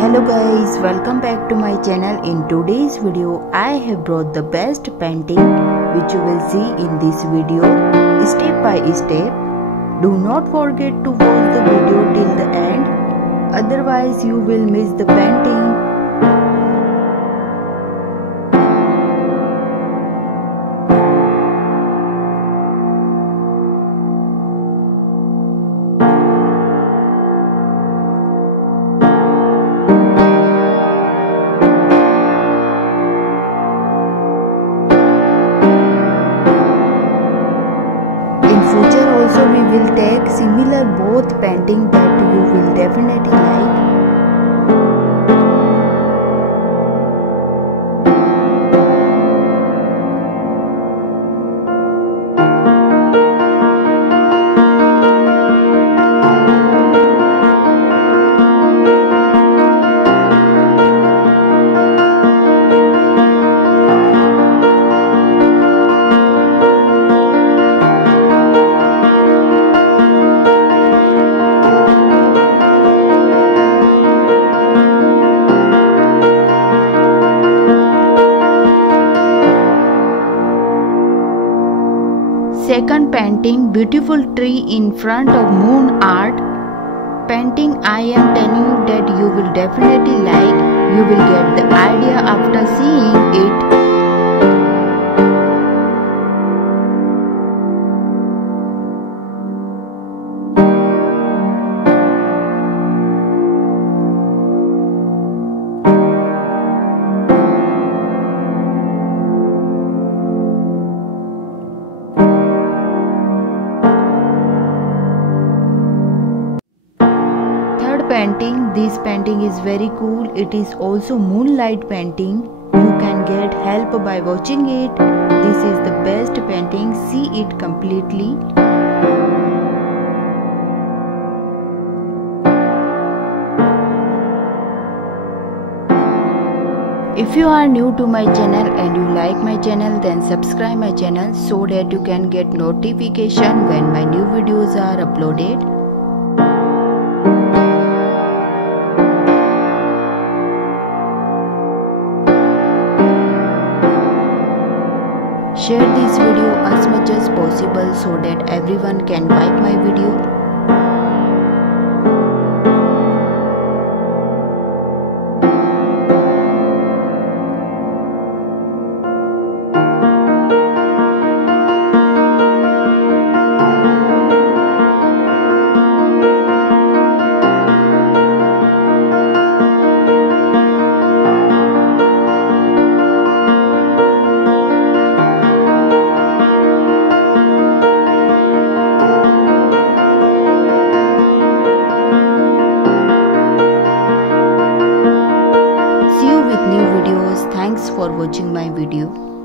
Hello guys, welcome back to my channel. In today's video I have brought the best painting which you will see in this video step by step. Do not forget to watch the video till the end, otherwise you will miss the painting. Future also we will take similar both painting that you will definitely like. Second painting, beautiful tree in front of moon art. Painting I am telling you that you will definitely like. You will get the idea after seeing it. Painting, this painting is very cool. It is also moonlight painting. You can get help by watching it. This is the best painting. See it completely. If you are new to my channel and you like my channel, then subscribe my channel so that you can get notification when my new videos are uploaded. Share this video as much as possible so that everyone can like my video. Thanks for watching my video.